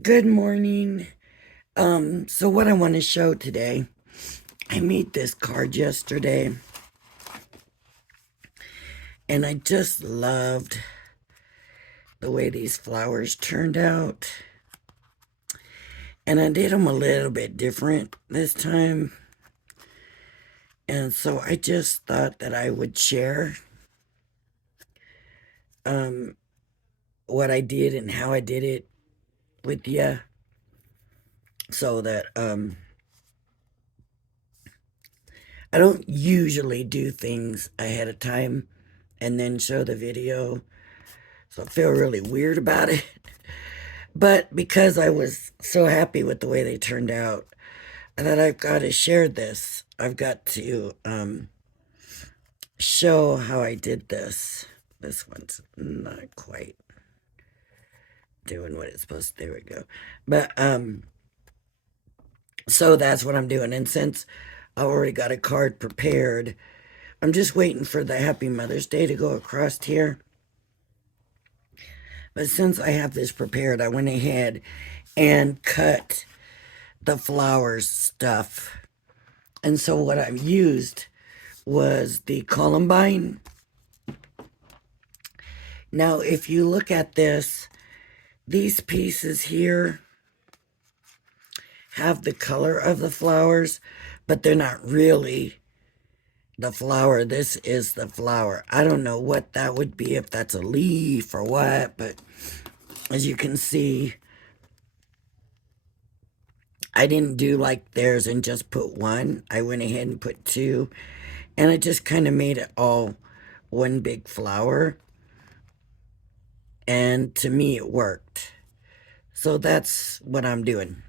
Good morning. So what I want to show today, I made this card yesterday and I just loved the way these flowers turned out. And I did them a little bit different this time. And so I just thought that I would share um what I did and how I did it with you so that I don't usually do things ahead of time and then show the video. So I feel really weird about it. But because I was so happy with the way they turned out, that I've got to share this. I've got to show how I did this. This one's not quite doing what it's supposed to. There we go. But so that's what I'm doing. And since I already got a card prepared, I'm just waiting for the Happy Mother's Day to go across here. But since I have this prepared, I went ahead and cut the flowers stuff. And so what I've used was the columbine. Now, if you look at this, these pieces here have the color of the flowers, but they're not really the flower. This is the flower. I don't know what that would be, if that's a leaf or what, but as you can see, I didn't do like theirs and just put one. I went ahead and put two, and I just kind of made it all one big flower. And to me, it worked. So that's what I'm doing.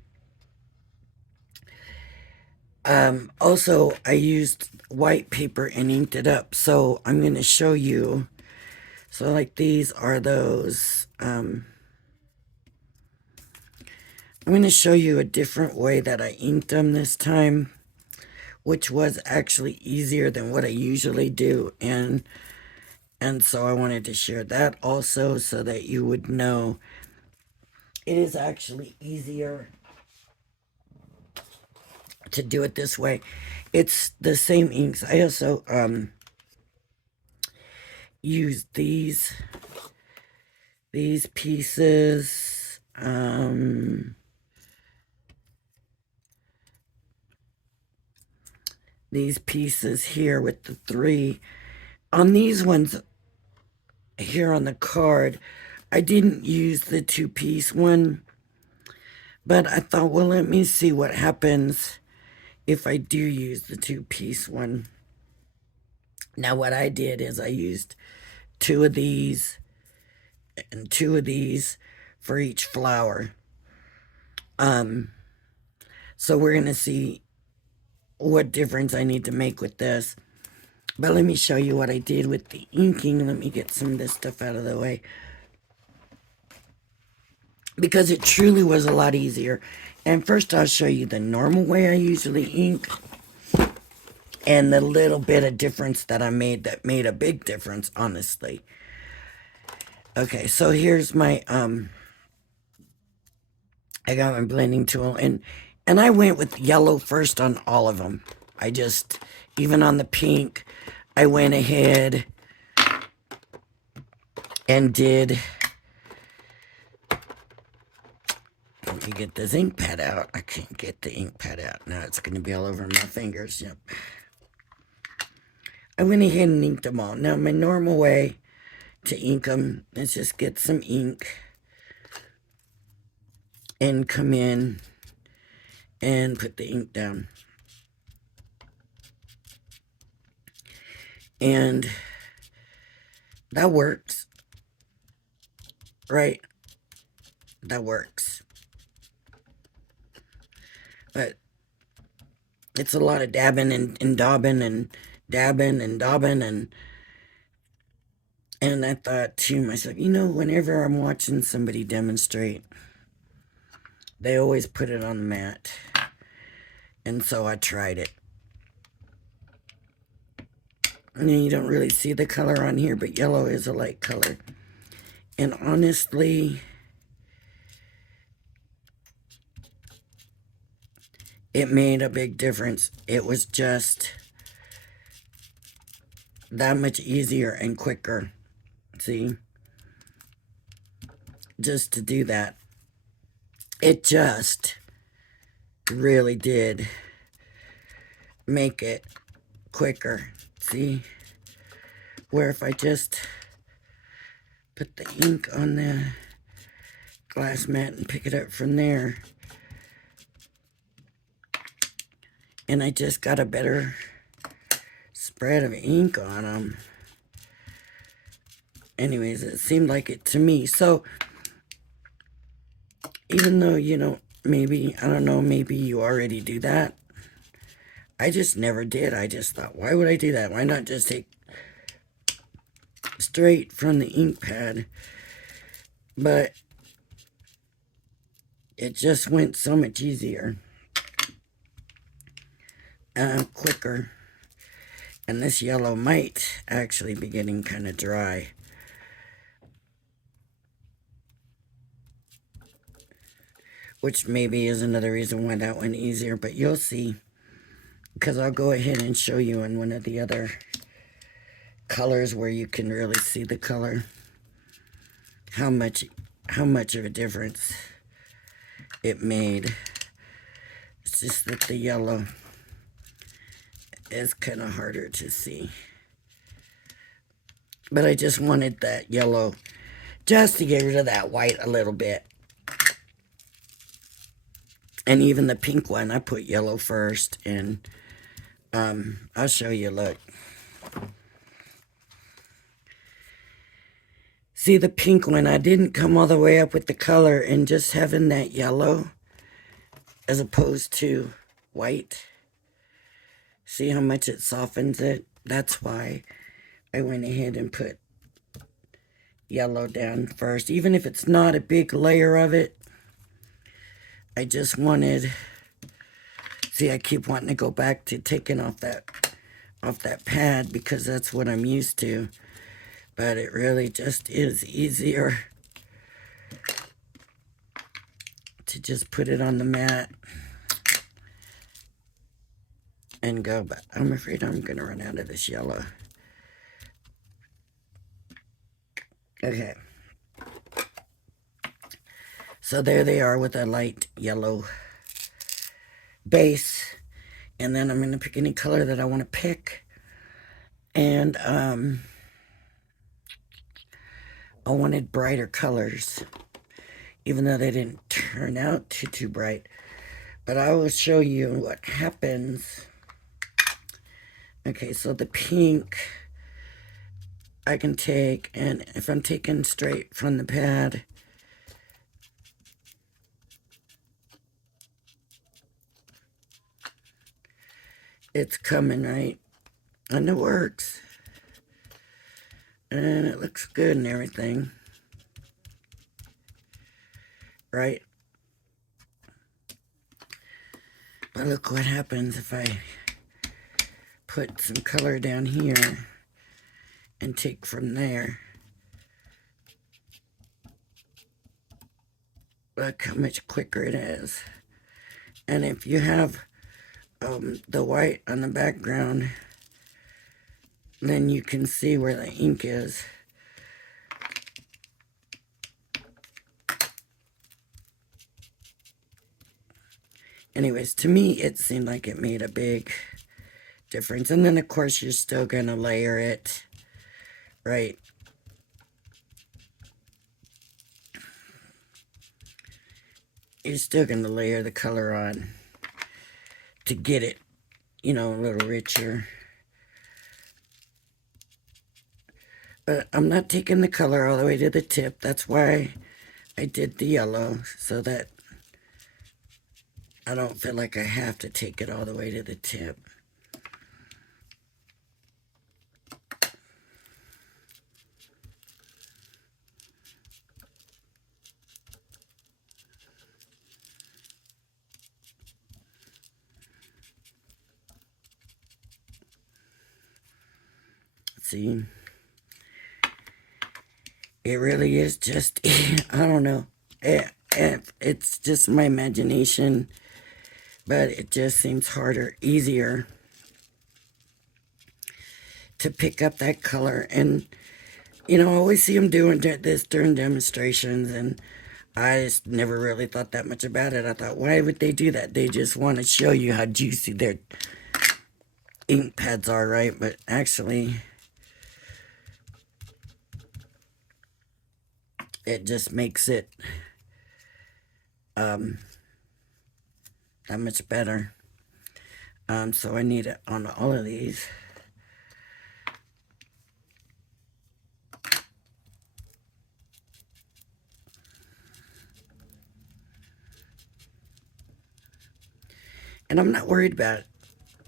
Also, I used white paper and inked it up. So I'm going to show you. So like these are those. I'm going to show you a different way that I inked them this time, which was actually easier than what I usually do. And so I wanted to share that also so that you would know it is actually easier to do it this way. It's the same inks. I also use these pieces. These pieces here with the three. On these ones here on the card, I didn't use the two-piece one, but I thought, well, let me see what happens if I do use the two-piece one. Now, what I did is I used two of these and two of these for each flower. So we're going to see what difference I need to make with this. But let me show you what I did with the inking. Let me get some of this stuff out of the way, because it truly was a lot easier. And first I'll show you the normal way I usually ink and the little bit of difference that I made that made a big difference, honestly. Okay, so here's my I got my blending tool, and I went with yellow first on all of them. I just, even on the pink, I went ahead and did, let me get this ink pad out. I can't get the ink pad out. Now it's going to be all over my fingers. Yep. I went ahead and inked them all. Now my normal way to ink them is just get some ink and come in and put the ink down. And that works, right? That works. But it's a lot of dabbing and daubing and dabbing and daubing, and I thought to myself, whenever I'm watching somebody demonstrate, they always put it on the mat. And so I tried it. And you don't really see the color on here, but yellow is a light color. And honestly, it made a big difference. It was just that much easier and quicker. See? Just to do that. It just really did make it quicker. See? Where if I just put the ink on the glass mat and pick it up from there, and I just got a better spread of ink on them. Anyways, it seemed like it to me. So even though, you know, maybe, I don't know, maybe you already do that. I just never did. I just thought, why would I do that? Why not just take straight from the ink pad? But it just went so much easier. Quicker. And this yellow might actually be getting kind of dry. Which maybe is another reason why that went easier, but you'll see. Because I'll go ahead and show you in one of the other colors where you can really see the color. How much of a difference it made. It's just that the yellow is kind of harder to see. But I just wanted that yellow just to get rid of that white a little bit. And even the pink one, I put yellow first. And I'll show you, look. See the pink one, I didn't come all the way up with the color, and just having that yellow as opposed to white. See how much it softens it? That's why I went ahead and put yellow down first. Even if it's not a big layer of it, I just wanted, see, I keep wanting to go back to taking off that pad because that's what I'm used to. But it really just is easier to just put it on the mat and go. But I'm afraid I'm going to run out of this yellow. Okay. So there they are with a light yellow base. And then I'm going to pick any color that I want to pick. And I wanted brighter colors, even though they didn't turn out too bright. But I will show you what happens. Okay, so the pink I can take, and if I'm taking straight from the pad, it's coming right, and it works. And it looks good and everything. Right? But look what happens if I put some color down here and take from there. Look how much quicker it is. And if you have the white on the background, then you can see where the ink is. Anyways, to me, it seemed like it made a big difference. And then, of course, you're still going to layer it, right? You're still going to layer the color on to get it, you know, a little richer. But I'm not taking the color all the way to the tip. That's why I did the yellow, so that I don't feel like I have to take it all the way to the tip. See? It really is just, I don't know. It's just my imagination. but it just seems easier to pick up that color. And, I always see them doing this during demonstrations, and I just never really thought that much about it. I thought, why would they do that? They just want to show you how juicy their ink pads are, right? But actually, it just makes it that much better. So I need it on all of these. And I'm not worried about it.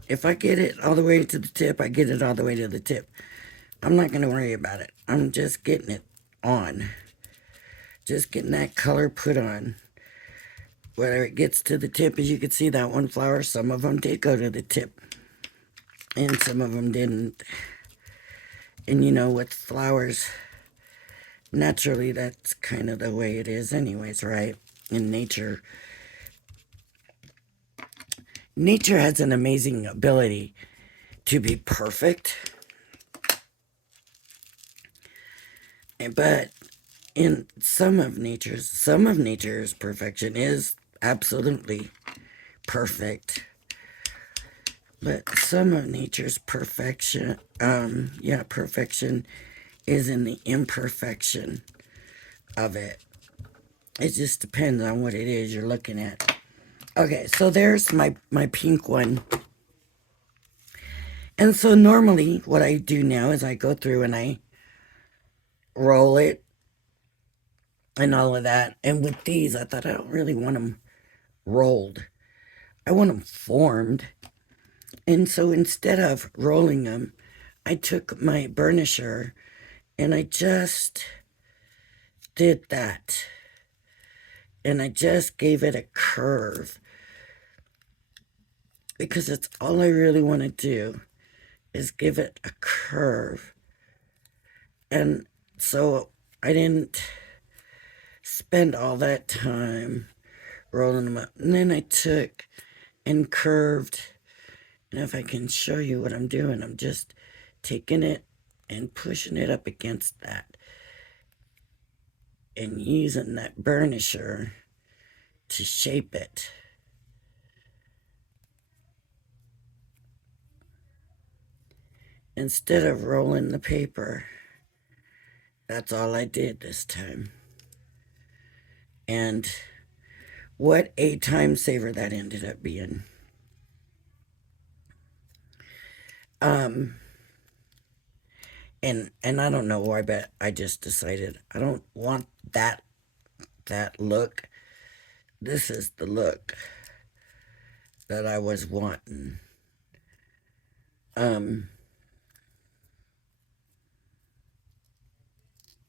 If I get it all the way to the tip, I get it all the way to the tip. I'm not going to worry about it. I'm just getting it on. Just getting that color put on. Whether it gets to the tip, as you can see, that one flower, some of them did go to the tip. And some of them didn't. And with flowers, naturally, that's kind of the way it is anyways, right? In nature. Nature has an amazing ability to be perfect. But in some of nature's perfection is absolutely perfect. But some of nature's perfection, perfection is in the imperfection of it. It just depends on what it is you're looking at. Okay, so there's my pink one. And so normally what I do now is I go through and I roll it and all of that. And with these, I thought I don't really want them rolled. I want them formed. And so instead of rolling them, I took my burnisher and I just did that. And I just gave it a curve. Because that's all I really want to do is give it a curve. And so I didn't spend all that time rolling them up. And then I took and curved. And if I can show you what I'm doing, I'm just taking it and pushing it up against that. And using that burnisher to shape it. Instead of rolling the paper, that's all I did this time. And what a time saver that ended up being. And I don't know why, but I just decided I don't want that look. This is the look that I was wanting.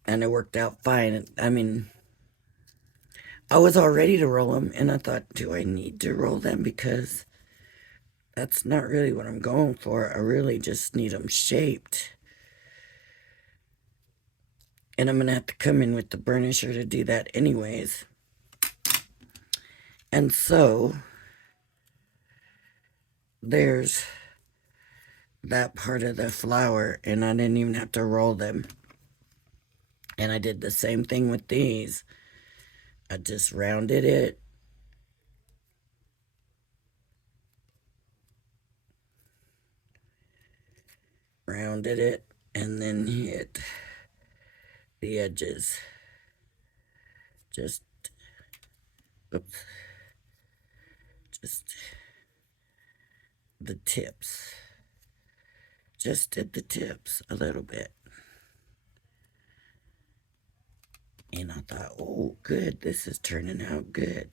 And it worked out fine. I mean, I was all ready to roll them, and I thought, do I need to roll them? Because that's not really what I'm going for. I really just need them shaped. And I'm going to have to come in with the burnisher to do that anyways. And so, there's that part of the flower, and I didn't even have to roll them. And I did the same thing with these. I just rounded it. Rounded it, and then hit the edges. Just, oops. Just the tips. Just did the tips a little bit. And I thought, oh, good, this is turning out good.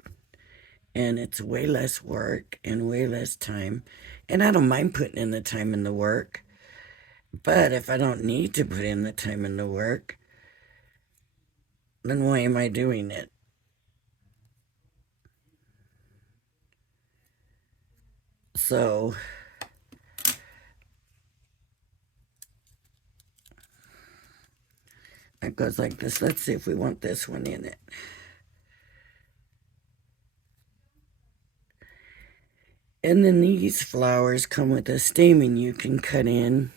And it's way less work and way less time. And I don't mind putting in the time and the work. But if I don't need to put in the time and the work, then why am I doing it? So, it goes like this. Let's see if we want this one in it. And then these flowers come with a stamen you can cut in.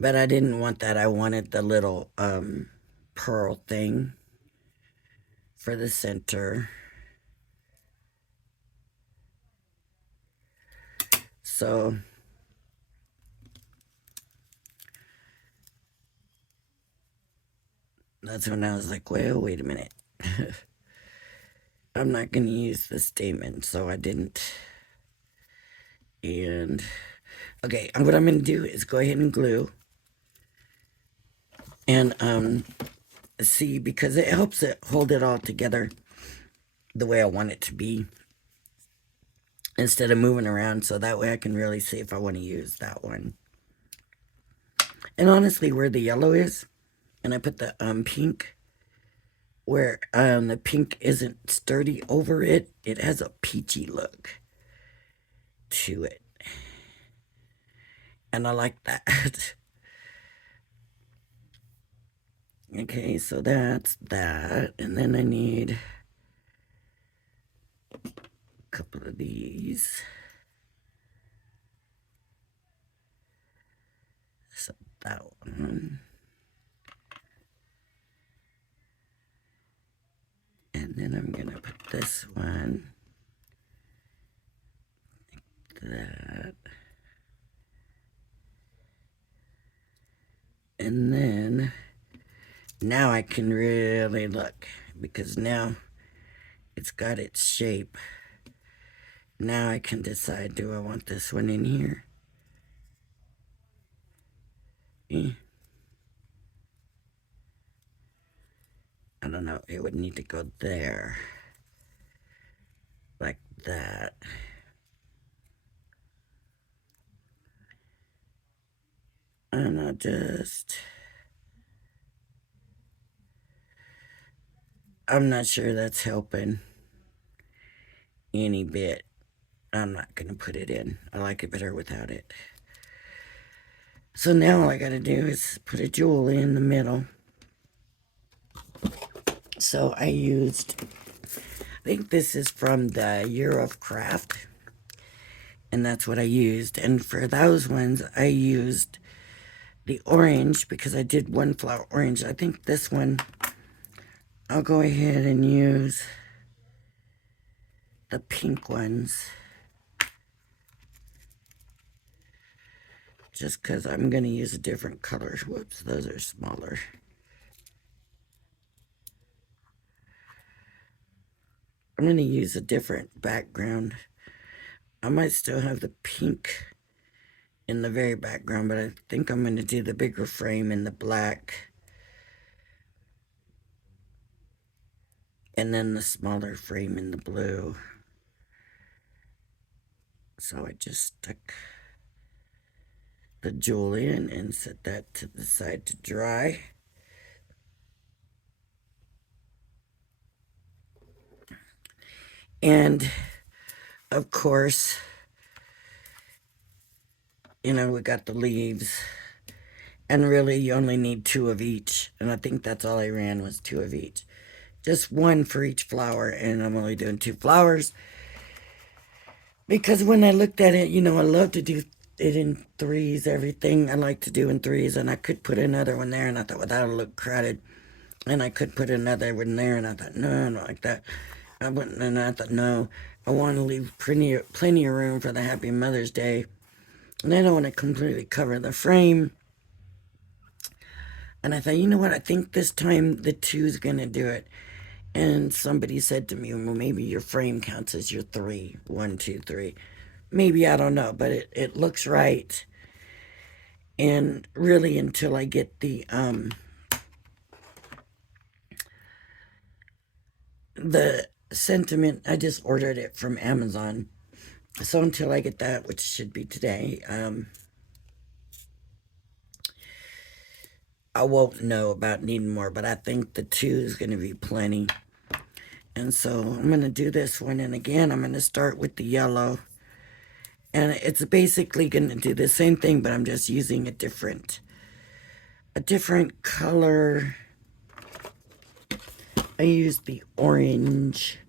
But I didn't want that. I wanted the little pearl thing for the center. So that's when I was like, well, wait a minute. I'm not going to use the stamen, so I didn't. And okay, what I'm going to do is go ahead and glue. And see, because it helps it hold it all together the way I want it to be, instead of moving around, so that way I can really see if I want to use that one. And honestly, where the yellow is, and I put the pink, where the pink isn't sturdy over it, it has a peachy look to it. And I like that. Okay, so that's that. And then I need a couple of these. So that one. And then I'm going to put this one like that. And then now I can really look, because now it's got its shape. Now I can decide, do I want this one in here? I don't know, it would need to go there. Like that. And I'm not sure that's helping any bit. I'm not going to put it in. I like it better without it. So now all I got to do is put a jewel in the middle. So I think this is from the Year of Craft. And that's what I used. And for those ones, I used the orange, because I did one flower orange. I think this one, I'll go ahead and use the pink ones. Just because I'm going to use a different color. Whoops, those are smaller. I'm going to use a different background. I might still have the pink in the very background, but I think I'm going to do the bigger frame in the black. And then the smaller frame in the blue. So I just stuck the jewel in and set that to the side to dry. And of course, you know, we got the leaves, and really you only need 2 of each, and I think that's all I ran, was 2 of each, just 1 for each flower. And I'm only doing 2 flowers because when I looked at it, you know, I love to do it in 3s. Everything I like to do in 3s, and I could put another one there, and I thought, well, that'll look crowded. And I could put another one there, and I thought, no, I don't like that. And I thought, no, I want to leave plenty of room for the Happy Mother's Day. And I don't want to completely cover the frame. And I thought, you know what? I think this time the 2's going to do it. And somebody said to me, well, maybe your frame counts as your 3. 1, 2, 3. Maybe, I don't know. But it looks right. And really, until I get the sentiment, I just ordered it from Amazon. So until I get that, which should be today, I won't know about needing more, but I think the 2 is going to be plenty. And so I'm going to do this one, and again, I'm going to start with the yellow. And it's basically going to do the same thing, but I'm just using a different color. I used the orange.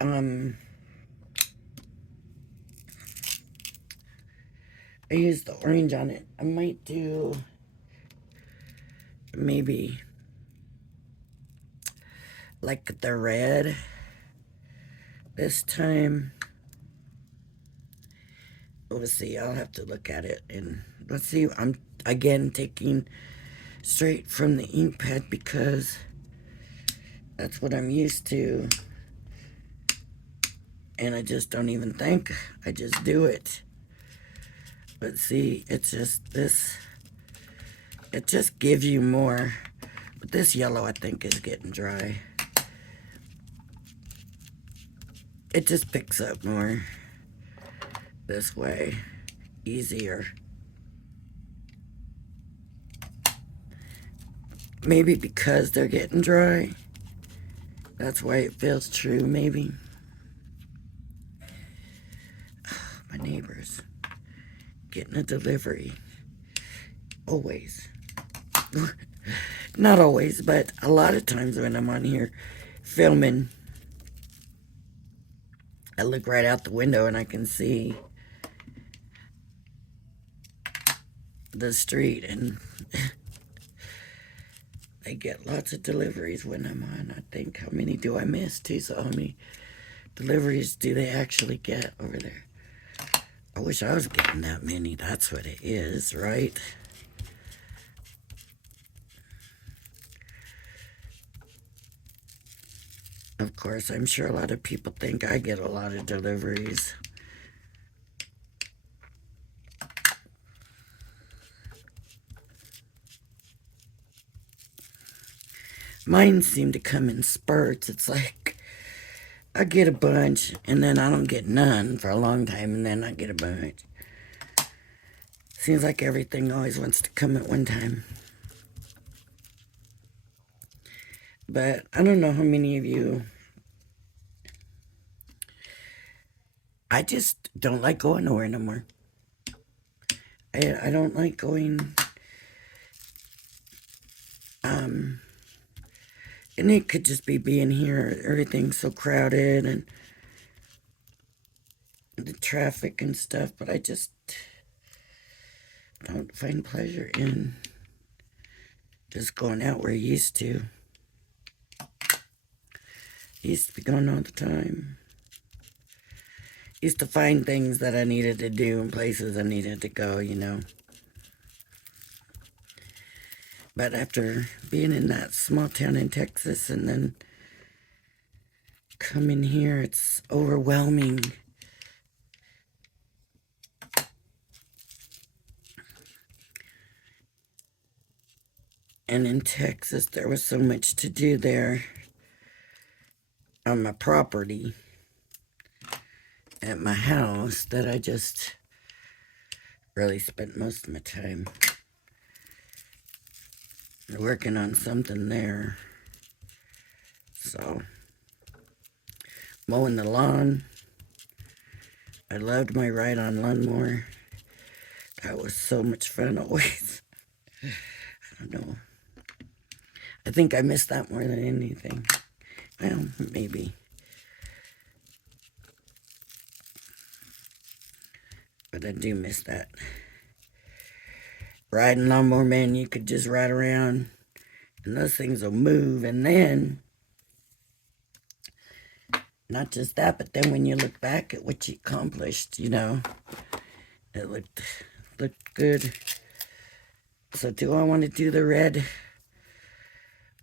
I used the orange on it. I might do maybe like the red this time. We'll see. I'll have to look at it, and let's see. I'm again taking straight from the ink pad because that's what I'm used to, and I just don't even think. I just do it. But see, it's just this. It just gives you more. But this yellow, I think, is getting dry. It just picks up more this way, easier. Maybe because they're getting dry. That's why it feels true, maybe. My neighbors getting a delivery. Always. Not always, but a lot of times when I'm on here filming, I look right out the window and I can see the street, and I get lots of deliveries when I'm on. I think, how many do I miss too? So how many deliveries do they actually get over there? I wish I was getting that many. That's what it is, right? Of course, I'm sure a lot of people think I get a lot of deliveries. Mine seem to come in spurts. It's like I get a bunch, and then I don't get none for a long time, and then I get a bunch. Seems like everything always wants to come at one time. But I don't know how many of you... I just don't like going nowhere no more. I don't like going... And it could just be being here. Everything's so crowded, and the traffic and stuff, but I just don't find pleasure in just going out where I used to. Used to be going all the time. Used to find things that I needed to do and places I needed to go, you know. But after being in that small town in Texas and then coming here, it's overwhelming. And in Texas, there was so much to do there on my property at my house that I just really spent most of my time working on something there. So, mowing the lawn. I loved my ride on lawnmower. That was so much fun always. I don't know. I think I miss that more than anything. Well, maybe. But I do miss that. Riding lawnmower, man, you could just ride around and those things will move. And then, not just that, but then when you look back at what you accomplished, you know, it looked good. So do I want to do the red?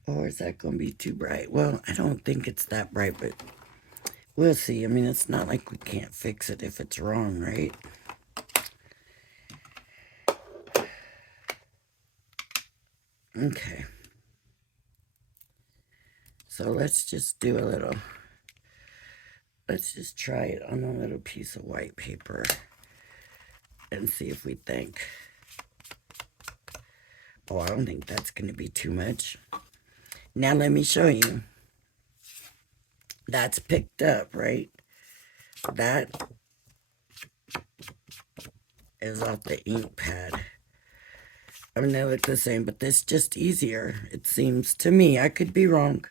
Or is that going to be too bright? Well, I don't think it's that bright, but we'll see. I mean, it's not like we can't fix it if it's wrong, right? Okay. So let's just do a little... Let's just try it on a little piece of white paper and see if we think... Oh, I don't think that's going to be too much. Now let me show you. That's picked up, right? That is off the ink pad. I mean, they look the same, but this is just easier, it seems to me. I could be wrong.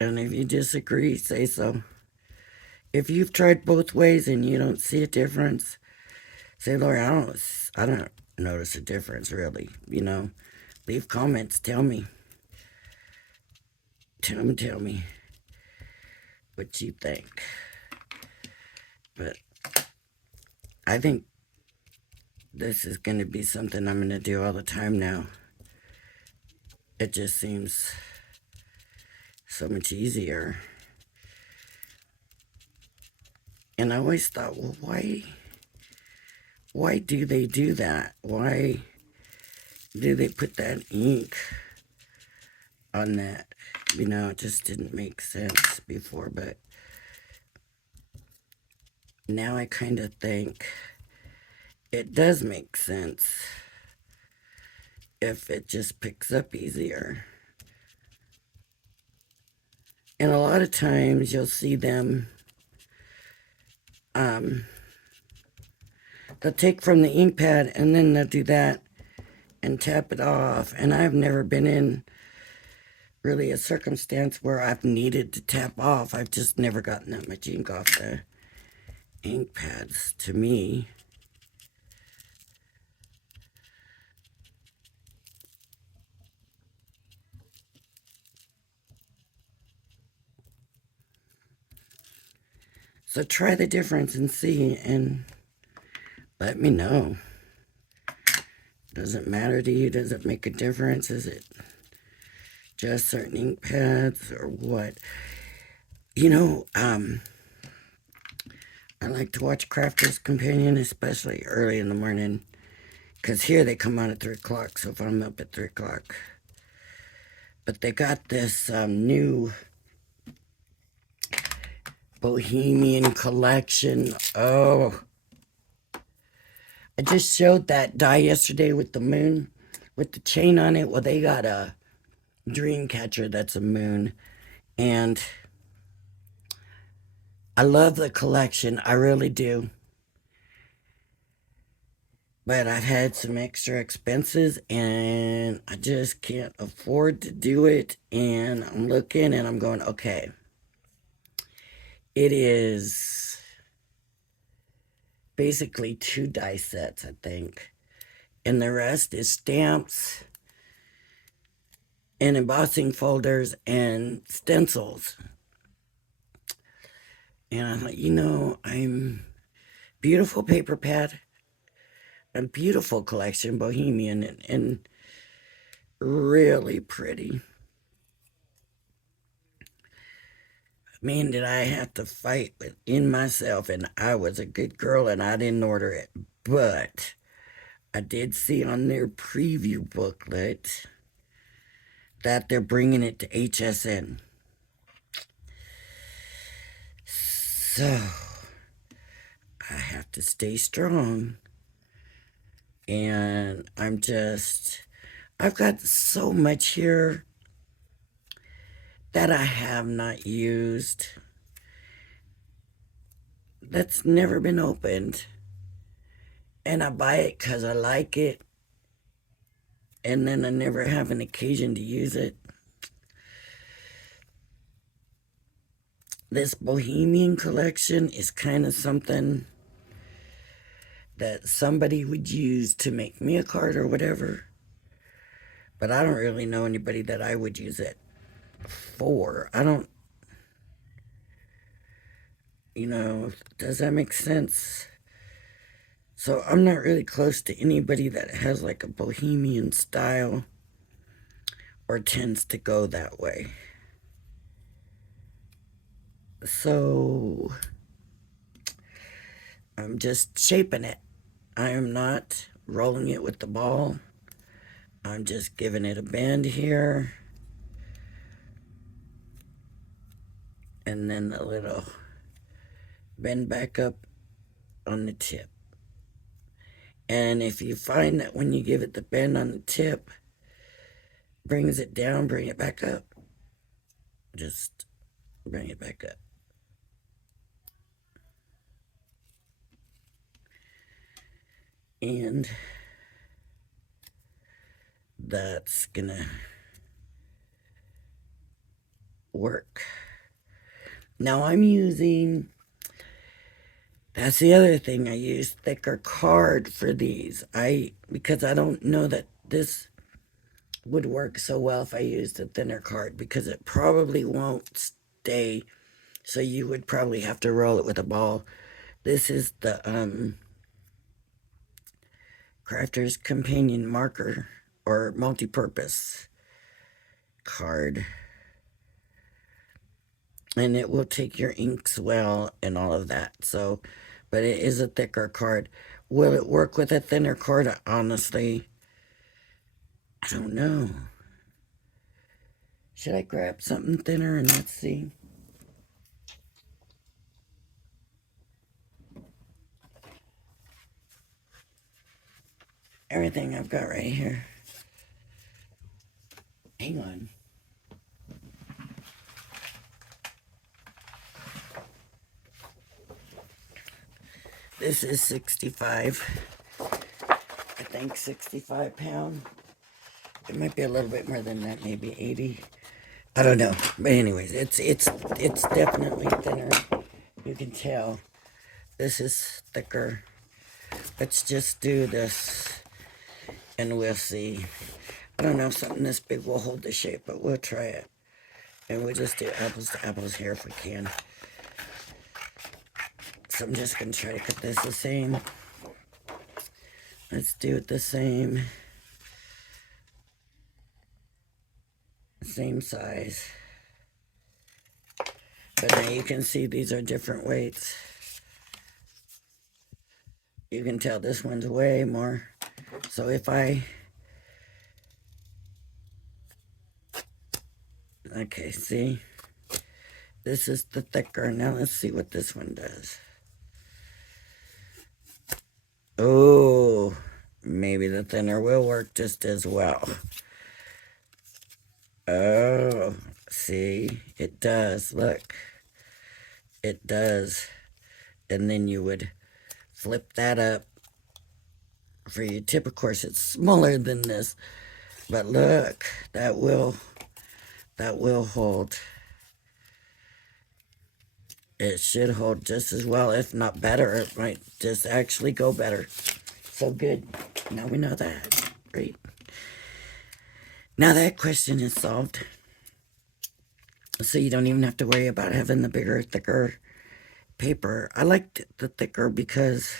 And if you disagree, say so. If you've tried both ways and you don't see a difference, say, Lori, I don't notice a difference really. Leave comments. Tell me. Tell me what you think. But I think this is going to be something I'm going to do all the time now. It just seems so much easier. And I always thought, well, why do they do that? Why do they put that ink on that? It just didn't make sense before, but now I kind of think it does make sense if it just picks up easier. And a lot of times you'll see them, they'll take from the ink pad and then they'll do that and tap it off. And I've never been in really a circumstance where I've needed to tap off. I've just never gotten that much ink off the ink pads to me. So try the difference and see and let me know. Does it matter to you? Does it make a difference? Is it just certain ink pads or what? I like to watch Crafter's Companion, especially early in the morning, because here they come on at 3 o'clock, so if I'm up at 3 o'clock. But they got this new Bohemian collection. Oh, I just showed that die yesterday with the moon, with the chain on it. Well, they got a dream catcher that's a moon, and I love the collection. I really do. But I've had some extra expenses and I just can't afford to do it. And I'm looking and I'm going, okay, it is basically 2 die sets, I think. And the rest is stamps and embossing folders and stencils. And I thought, I'm beautiful paper pad, a beautiful collection, Bohemian, and really pretty. Man, did I have to fight within myself, and I was a good girl and I didn't order it. But I did see on their preview booklet that they're bringing it to HSN. So I have to stay strong. And I've got so much here that I have not used, that's never been opened. And I buy it because I like it. And then I never have an occasion to use it. This Bohemian collection is kind of something that somebody would use to make me a card or whatever. But I don't really know anybody that I would use it for. Does that make sense? So I'm not really close to anybody that has like a bohemian style or tends to go that way. So I'm just shaping it. I am not rolling it with the ball. I'm just giving it a bend here. And then a little bend back up on the tip. And if you find that when you give it the bend on the tip, brings it down, bring it back up. Just bring it back up. And that's gonna work. Now I'm using, that's the other thing, I use thicker card for these. Because I don't know that this would work so well if I used a thinner card, because it probably won't stay, so you would probably have to roll it with a ball. This is the Crafter's Companion Marker or multi-purpose card, and it will take your inks well and all of that. So, but it is a thicker card. Will it work with a thinner card? Honestly, I don't know. Should I grab something thinner and let's see? Everything I've got right here. Hang on. This is 65. I think 65 pound. It might be a little bit more than that, maybe 80. I don't know. But anyways, it's definitely thinner. You can tell. This is thicker. Let's just do this and we'll see. I don't know if something this big will hold the shape, but we'll try it. And we'll just do apples to apples here if we can. So I'm just going to try to cut this the same. Let's do it the same. Same size. But now you can see these are different weights. You can tell this one's way more. So if okay, see? This is the thicker. Now let's see what this one does. Oh, maybe the thinner will work just as well. Oh, see? It does. Look. It does. And then you would flip that up for your tip. Of course, it's smaller than this. But look, that will hold. It should hold just as well, if not better. It might just actually go better. So good. Now we know that. Great. Now that question is solved. So you don't even have to worry about having the bigger, thicker paper. I liked the thicker because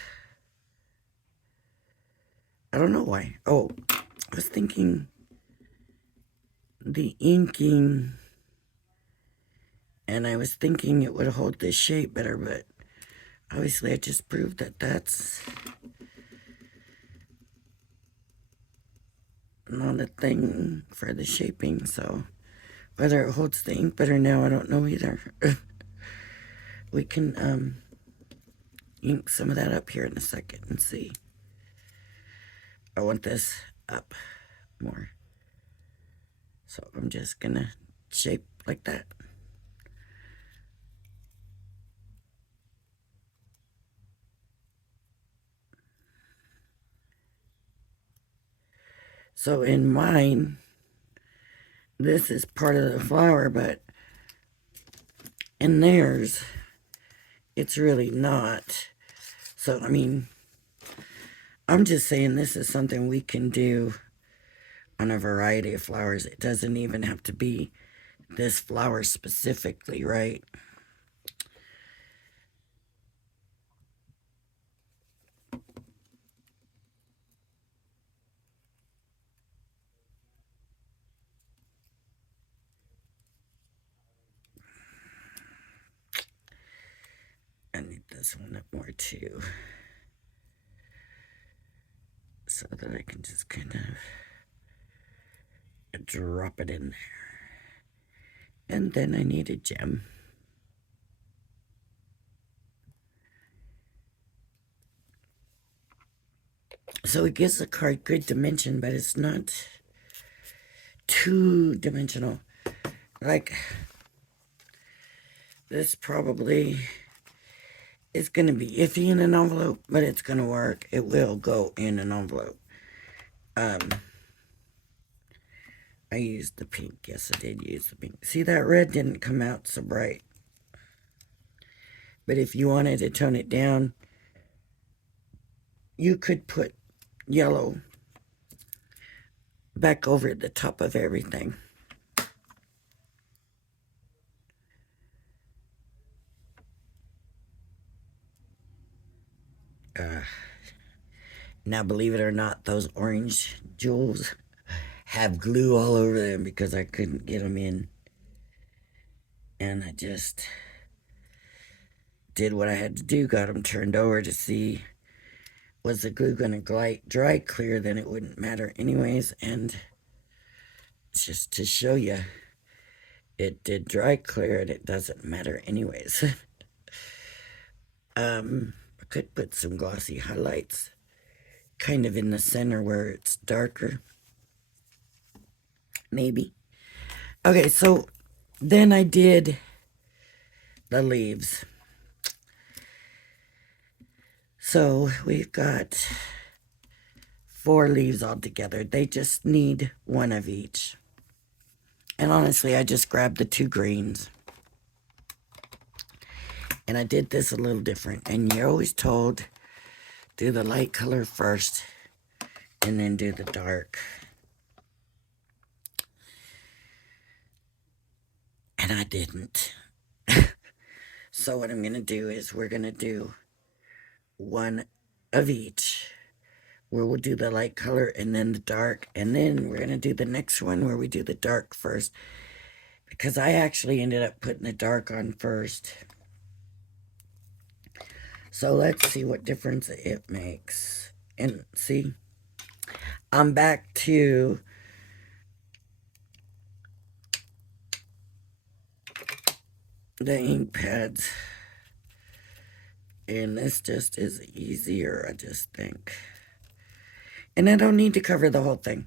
I don't know why. Oh, I was thinking the inking, and I was thinking it would hold this shape better, but obviously I just proved that that's not a thing for the shaping. So whether it holds the ink better now, I don't know either. We can ink some of that up here in a second and see. I want this up more. So I'm just gonna shape like that. So in mine, this is part of the flower, but in theirs, it's really not. So, I mean, I'm just saying this is something we can do on a variety of flowers. It doesn't even have to be this flower specifically, right? I need this one up more too, so that I can just kind of drop it in there. And then I need a gem. So it gives the card good dimension, but it's not two-dimensional. Like, this probably is going to be iffy in an envelope, but it's going to work. It will go in an envelope. I used the pink. Yes, I did use the pink. See, that red didn't come out so bright. But if you wanted to tone it down, you could put yellow back over the top of everything. Now, believe it or not, those orange jewels have glue all over them because I couldn't get them in. And I just did what I had to do, got them turned over to see was the glue going to dry clear, then it wouldn't matter anyways. And just to show you, it did dry clear and it doesn't matter anyways. I could put some glossy highlights kind of in the center where it's darker. Maybe. Okay, so then I did the leaves. So we've got 4 leaves all together. They just need 1 of each. And honestly, I just grabbed the 2 greens. And I did this a little different. And you're always told, do the light color first and then do the dark. And I didn't. So what I'm going to do is we're going to do 1 of each, where we'll do the light color and then the dark. And then we're going to do the next one where we do the dark first. Because I actually ended up putting the dark on first. So let's see what difference it makes. And see, I'm back to the ink pads. And this just is easier, I just think. And I don't need to cover the whole thing,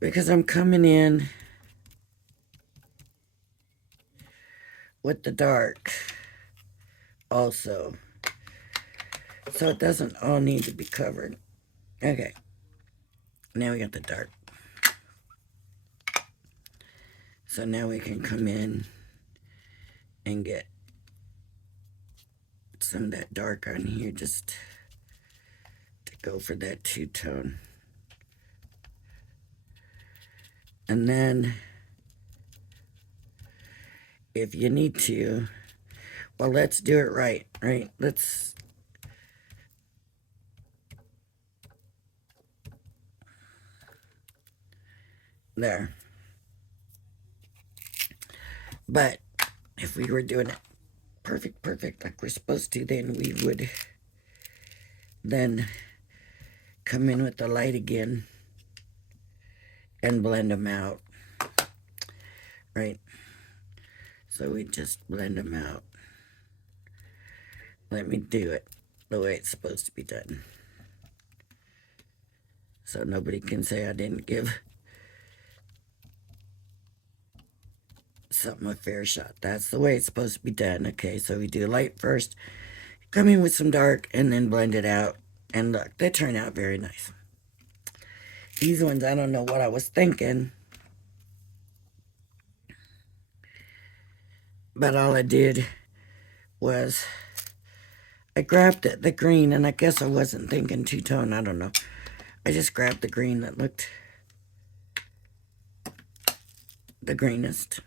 because I'm coming in with the dark also. So it doesn't all need to be covered. Okay. Now we got the dark. So now we can come in and get some of that dark on here just to go for that 2-tone. And then if you need to, well, let's do it right? Let's there. But if we were doing it perfect like we're supposed to, then we would then come in with the light again and blend them out, right? So we just blend them out. Let me do it the way it's supposed to be done, so nobody can say I didn't give something a fair shot. That's the way it's supposed to be done. Okay, so we do light first, come in with some dark, and then blend it out. And look, they turn out very nice. These ones, I don't know what I was thinking, but all I did was I grabbed the green, and I guess I wasn't thinking 2-tone, I don't know. I just grabbed the green that looked the greenest.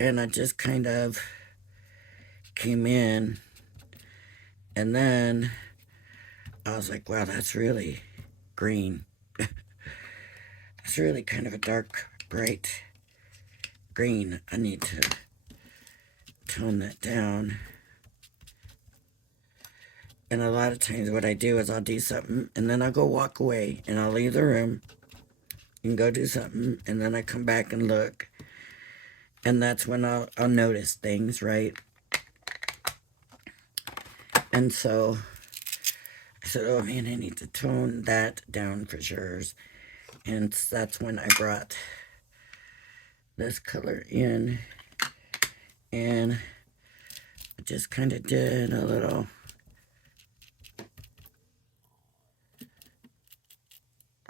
And I just kind of came in, and then I was like, wow, that's really green. That's really kind of a dark, bright green. I need to tone that down. And a lot of times what I do is I'll do something, and then I'll go walk away, and I'll leave the room and go do something, and then I come back and look. And that's when I'll notice things, right? And so I said, oh man, I need to tone that down for sure. And that's when I brought this color in. And I just kind of did a little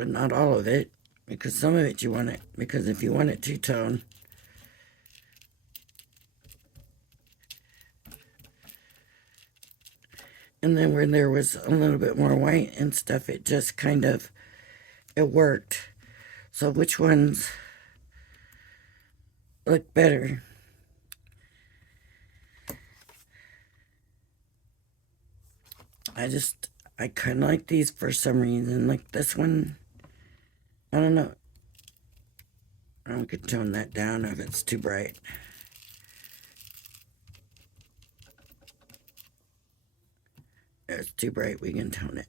but not all of it, because some of it you want it, because if you want it two-tone, and then when there was a little bit more white and stuff, it just kind of, it worked. So which ones look better? I kind of like these for some reason. Like this one, I don't know. I could tone that down if it's too bright. If it's too bright, we can tone it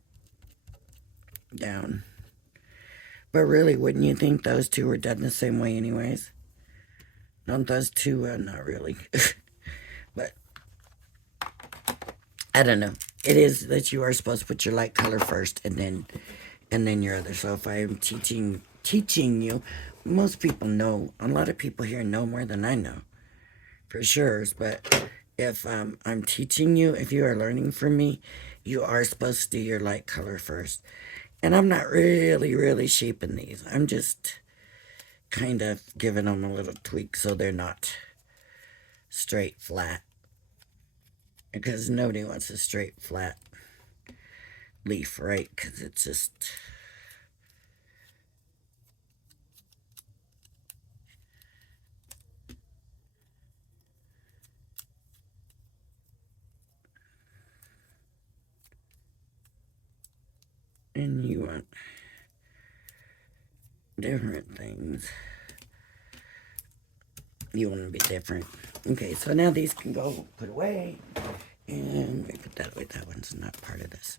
down. But really, wouldn't you think those two were done the same way anyways? Don't those two, not really. But, I don't know. It is that you are supposed to put your light color first and then your other. So if I am teaching you, most people know, a lot of people here know more than I know, for sure. But if I'm teaching you, if you are learning from me, you are supposed to do your light color first. And I'm not really shaping these. I'm just kind of giving them a little tweak so they're not straight flat. Because nobody wants a straight flat leaf, right? Because it's just... And you want different things. You want to be different. Okay, so now these can go put away. And we put that away. That one's not part of this.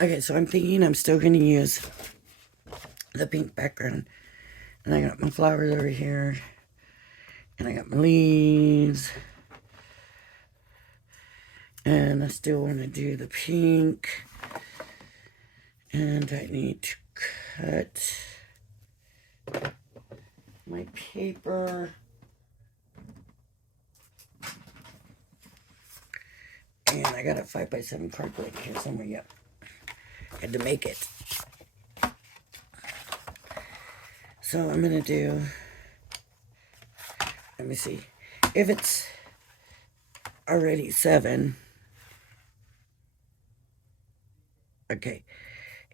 Okay, so I'm thinking I'm still going to use the pink background. And I got my flowers over here. And I got my leaves. And I still want to do the pink. And I need to cut my paper. And I got a 5x7 cardboard here somewhere. Yep. Had to make it. So I'm going to do, let me see. If it's already 7, okay,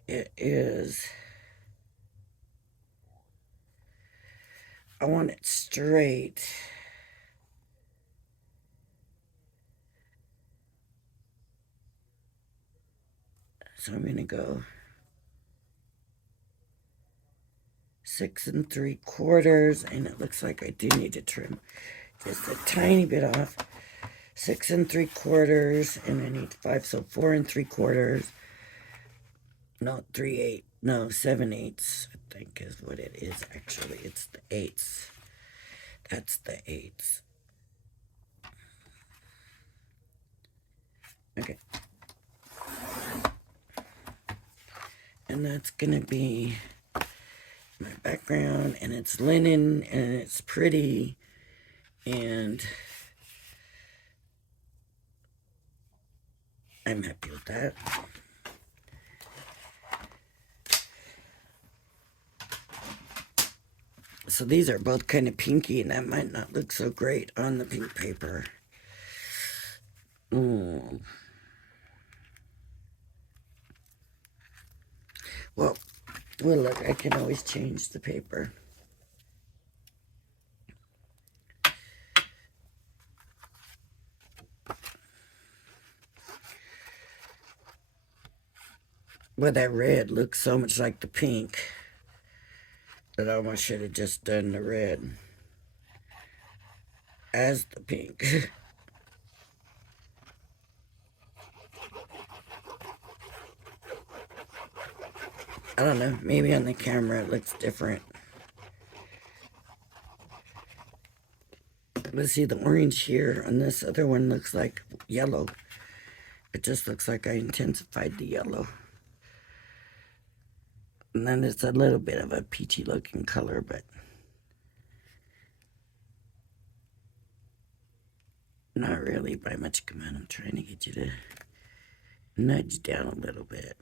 it is, I want it straight. So I'm going to go 6 3/4, and it looks like I do need to trim just a tiny bit off. 6 3/4, and I need 5, so 4 3/4. No, 3/8. No, 7/8. I think is what it is. Actually, it's the 8ths. That's the 8ths. Okay. And that's gonna be my background, and it's linen, and it's pretty, and I'm happy with that. So these are both kind of pinky, and that might not look so great on the pink paper. Well, look, I can always change the paper. But that red looks so much like the pink that I almost should have just done the red as the pink. I don't know, maybe on the camera it looks different. Let's see, the orange here on this other one looks like yellow. It just looks like I intensified the yellow. And then it's a little bit of a peachy looking color, but not really by much. Come on, I'm trying to get you to nudge down a little bit.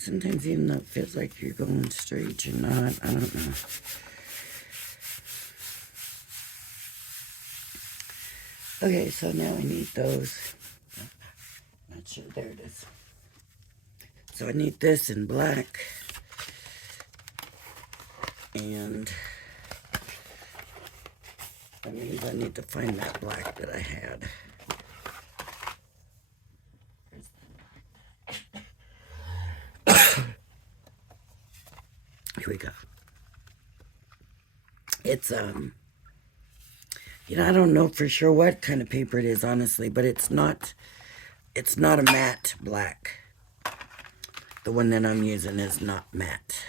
Sometimes even though it feels like you're going straight, you're not. I don't know. Okay, so now I need those. Not sure. There it is. So I need this in black. And that means I need to find that black that I had. Here we go. It's, you know, I don't know for sure what kind of paper it is, honestly, but it's not a matte black. The one that I'm using is not matte.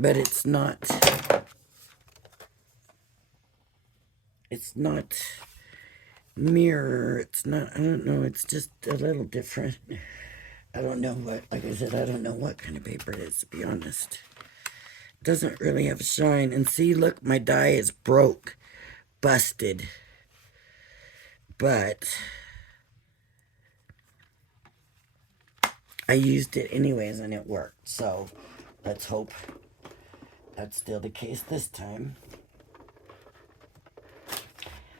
But it's not mirror. It's not, I don't know, it's just a little different. I don't know what, like I said, I don't know what kind of paper it is, to be honest. It doesn't really have a shine. And see, look, my die is broke, busted. But I used it anyways and it worked. So let's hope that's still the case this time.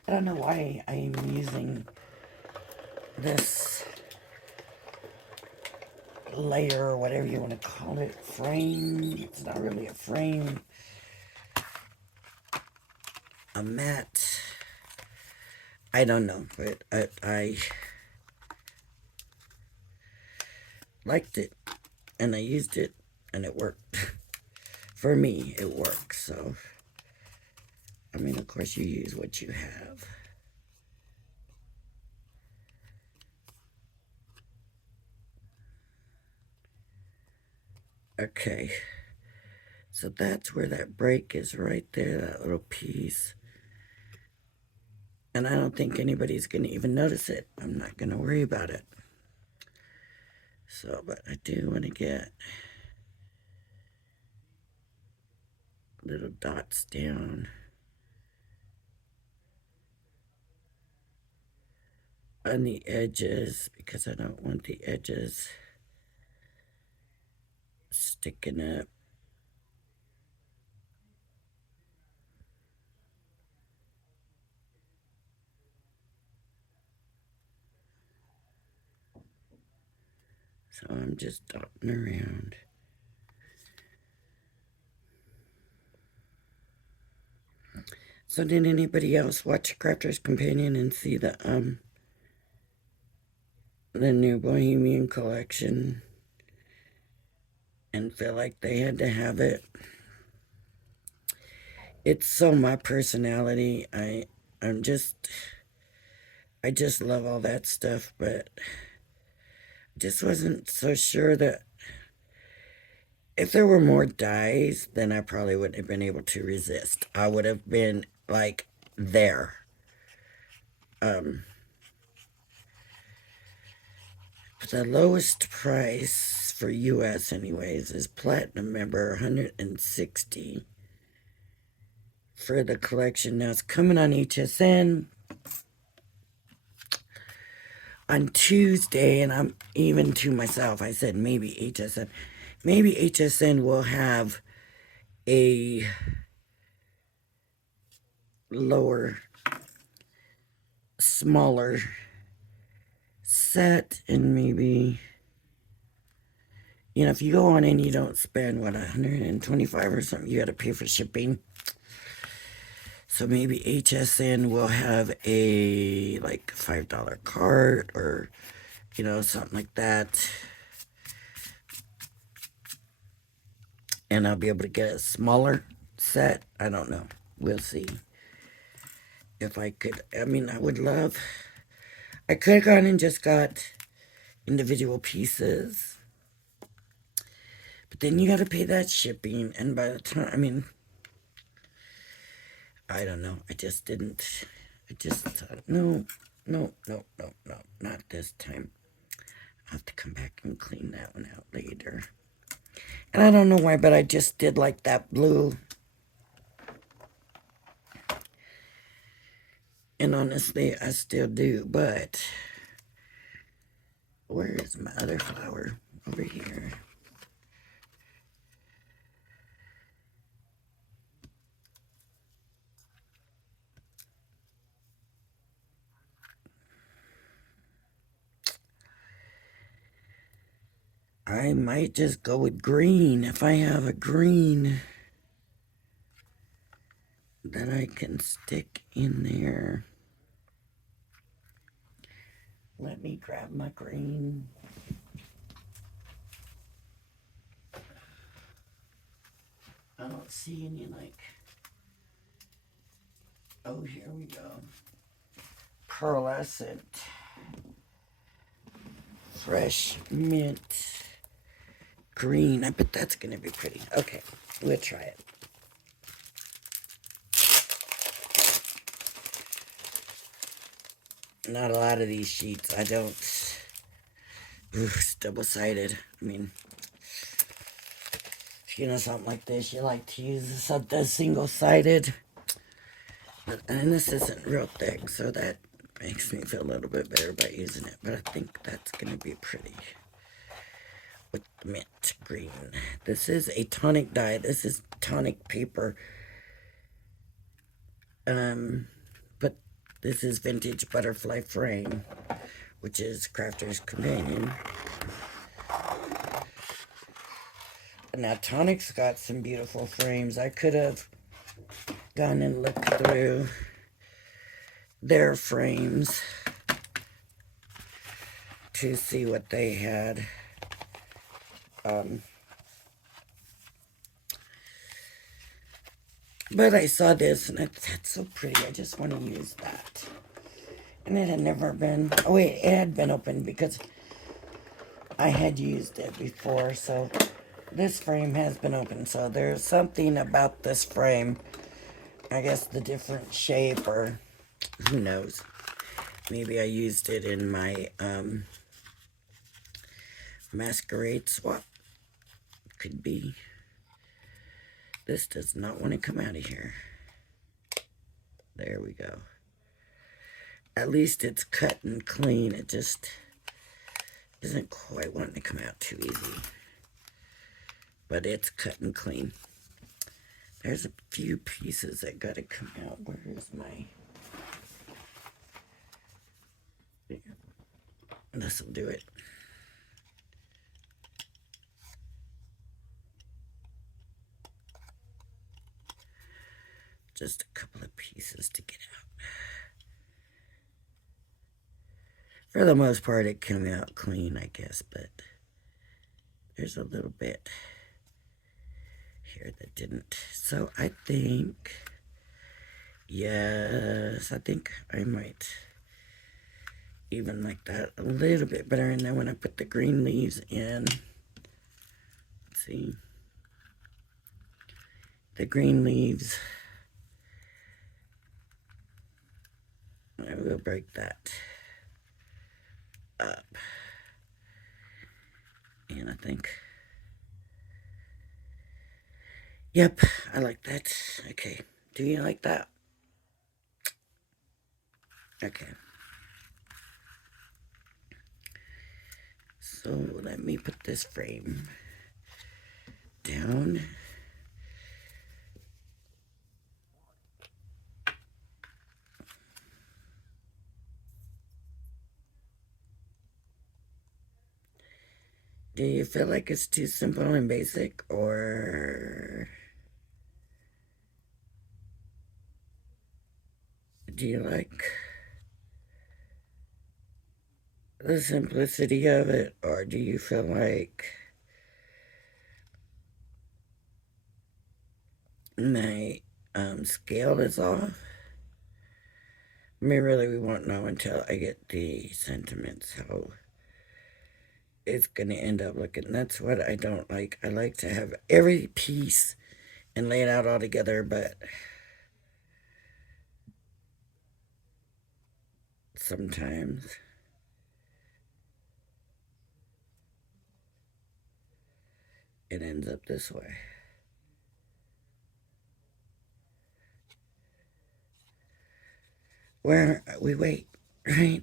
I don't know why I'm using this layer or whatever you want to call it, frame. It's not really a frame. A matte. I don't know, but I liked it and I used it and it worked. For me, it works. So, I mean, of course, you use what you have. Okay, so that's where that break is right there, that little piece. And I don't think anybody's going to even notice it. I'm not going to worry about it. So, but I do want to get little dots down on the edges because I don't want the edges sticking up. So I'm just dotting around. So did anybody else watch Crafter's Companion and see the new Bohemian collection and feel like they had to have it? It's so my personality. I just love all that stuff, but I just wasn't so sure that if there were more dies, then I probably wouldn't have been able to resist. I would have been like there. The lowest price for US anyways is platinum member, $160 for the collection. Now it's coming on HSN on Tuesday, and I'm even to myself, I said maybe HSN will have a lower, smaller set, and maybe, you know, if you go on and you don't spend what, $125 or something, you got to pay for shipping. So maybe HSN will have a like $5 cart or, you know, something like that. And I'll be able to get a smaller set. I don't know. We'll see. If I could, I mean, I would love, I could have gone and just got individual pieces. But then you got to pay that shipping. And by the time, I mean, I don't know. I just didn't. I just thought, no, not this time. I'll have to come back and clean that one out later. And I don't know why, but I just did like that blue. And honestly, I still do, but where is my other flower? Over here. I might just go with green if I have a green that I can stick in there. Let me grab my green. I don't see any like, oh, here we go. Pearlescent. Fresh mint green. I bet that's going to be pretty. Okay, we'll try it. Not a lot of these sheets. I don't. Ooh, it's double-sided. I mean, if you know something like this, you like to use something single-sided. And this isn't real thick, so that makes me feel a little bit better about using it. But I think that's going to be pretty with the mint green. This is a tonic dye. This is tonic paper. But this is vintage butterfly frame, which is Crafter's Companion. Now, Tonic's got some beautiful frames. I could have gone and looked through their frames to see what they had. But I saw this, and that's so pretty. I just want to use that. And it had never been... Oh, wait, it had been opened because I had used it before, so... This frame has been opened, so there's something about this frame. I guess the different shape, or who knows. Maybe I used it in my masquerade swap. Could be. This does not want to come out of here. There we go. At least it's cut and clean. It just isn't quite wanting to come out too easy. But it's cut and clean. There's a few pieces that gotta come out. Where is my... This will do it. Just a couple of pieces to get out. For the most part, it came out clean, I guess, but there's a little bit here that didn't. So I think, yes, I think I might even like that a little bit better. And then when I put the green leaves in, let's see, the green leaves, I will break that up. And I think, yep, I like that. Okay, do you like that? Okay. So let me put this frame down. Do you feel like it's too simple and basic, or do you like the simplicity of it, or do you feel like my scale is off? I mean, really, we won't know until I get the sentiments, how it's going to end up looking. That's what I don't like. I like to have every piece and lay it out all together, but sometimes it ends up this way. where we wait, right?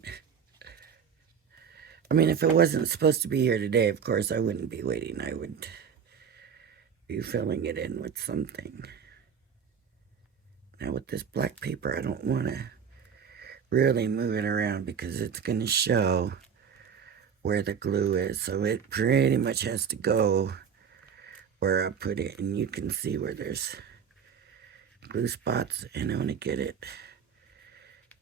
I mean, if it wasn't supposed to be here today, of course, I wouldn't be waiting. I would be filling it in with something. Now, with this black paper, I don't want to really move it around because it's going to show where the glue is. So it pretty much has to go where I put it. And you can see where there's glue spots. And I want to get it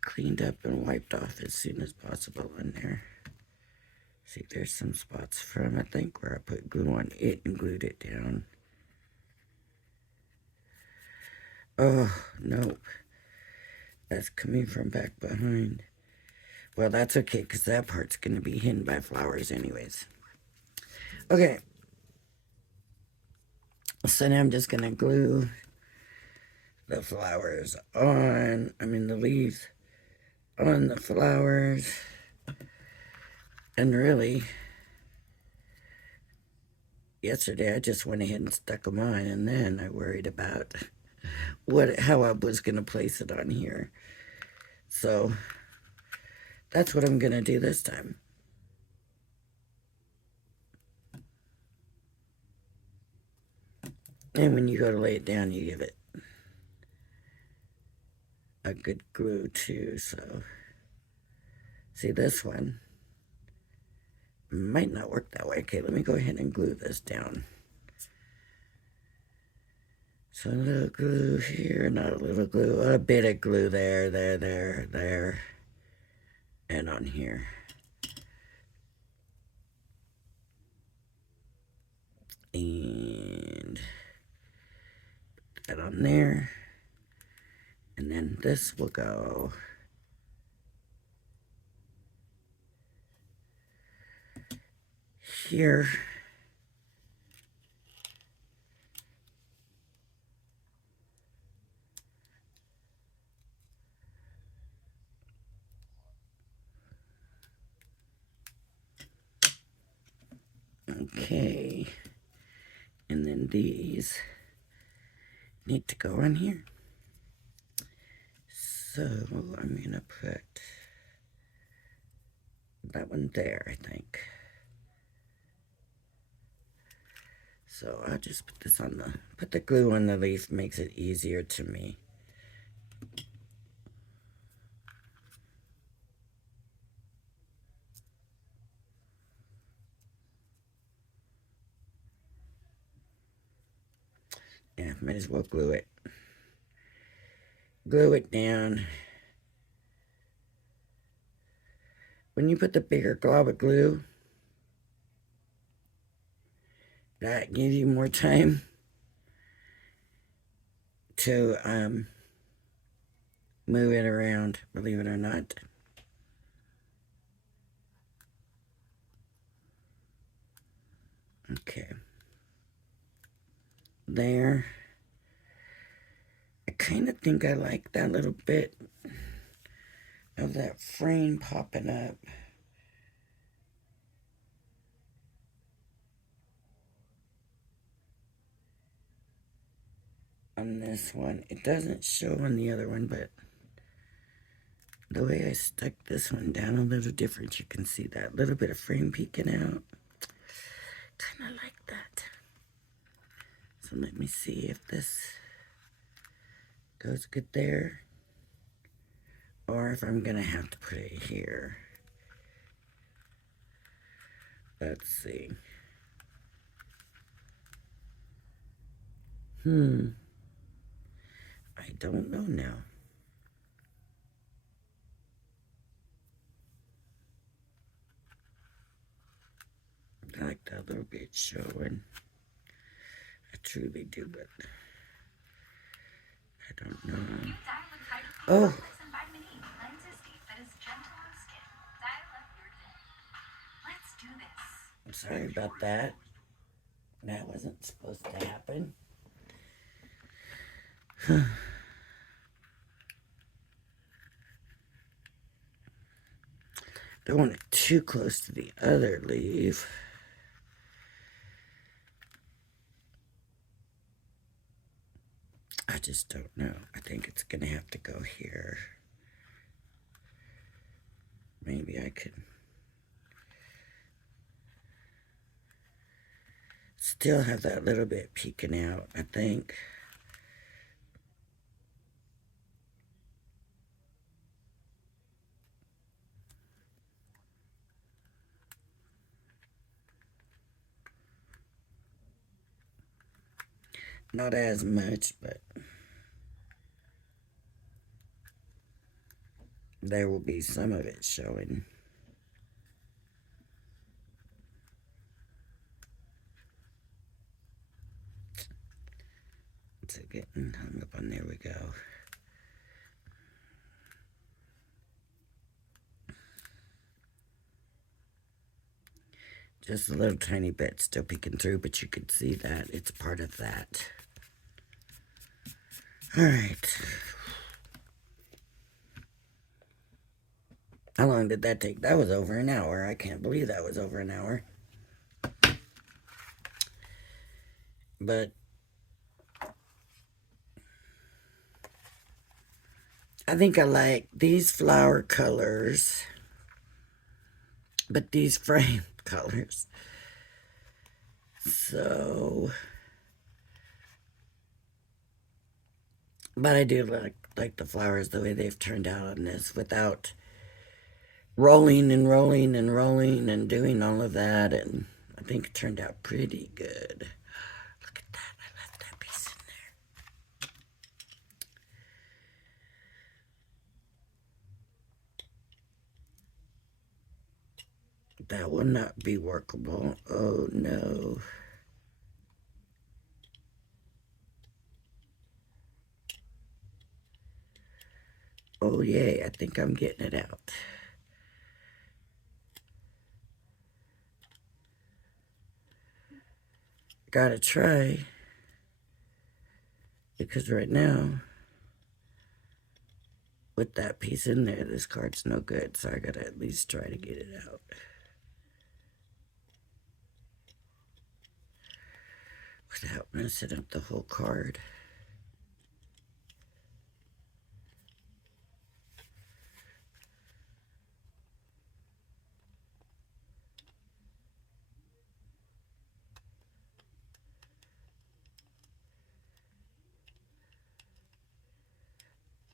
cleaned up and wiped off as soon as possible on there. See, there's some spots from, I think, where I put glue on it and glued it down. Oh, nope. That's coming from back behind. Well, that's okay, because that part's going to be hidden by flowers anyways. Okay. So now I'm just going to glue the flowers on, the leaves on the flowers. And really, yesterday I just went ahead and stuck them on, and then I worried about how I was going to place it on here. So that's what I'm going to do this time. And when you go to lay it down, you give it a good glue too. So see, this one might not work that way. Okay, let me go ahead and glue this down. So a little glue here, not a little glue, a bit of glue there, and on here. And put that on there. And then this will go here. Okay. And then these need to go on here. So I'm going to put that one there, I think. So I'll just put this on put the glue on the leaf, makes it easier to me. Yeah, might as well glue it. Glue it down. When you put the bigger glob of glue, that gives you more time to move it around, believe it or not. Okay. There. I kind of think I like that little bit of that frame popping up. On this one. It doesn't show on the other one, but the way I stuck this one down a little different, you can see that little bit of frame peeking out. Kind of like that. So let me see if this goes good there, or if I'm gonna have to put it here. Let's see. I don't know now. I like that little bit showing. I truly do, but I don't know. Oh. I'm sorry about that. That wasn't supposed to happen. Don't want it too close to the other leaf. I just don't know. I think it's going to have to go here. Maybe I could still have that little bit peeking out, I think. Not as much, but there will be some of it showing. It's getting hung up on. There we go. Just a little tiny bit still peeking through, but you can see that it's part of that. All right. How long did that take? That was over an hour. I can't believe that was over an hour. But I think I like these flower colors, but these frame colors. So, but I do like the flowers the way they've turned out on this without rolling and rolling and rolling and doing all of that, and I think it turned out pretty good. Look at that. I left that piece in there. That will not be workable. Oh no. Oh yay, I think I'm getting it out. Gotta try, because right now, with that piece in there, this card's no good, so I gotta at least try to get it out. Without messing up the whole card.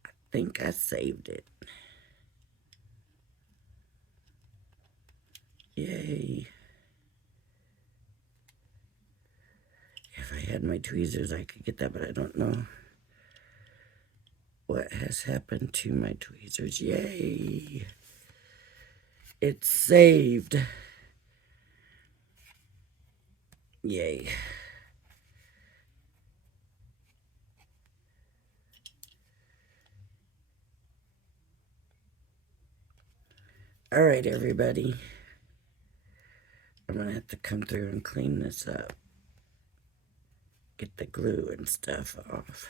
I think I saved it. Yay. If I had my tweezers, I could get that, but I don't know what has happened to my tweezers. Yay. It's saved. Yay. All right, everybody. I'm going to have to come through and clean this up. Get the glue and stuff off.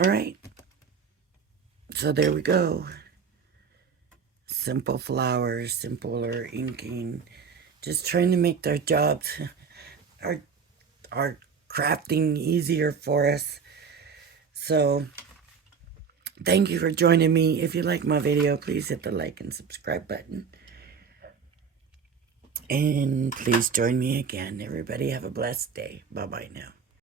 All right. So there we go. Simple flowers, simpler inking. Just trying to make their jobs, our crafting easier for us. So thank you for joining me. If you like my video, please hit the like and subscribe button. And please join me again. Everybody have a blessed day. Bye-bye now.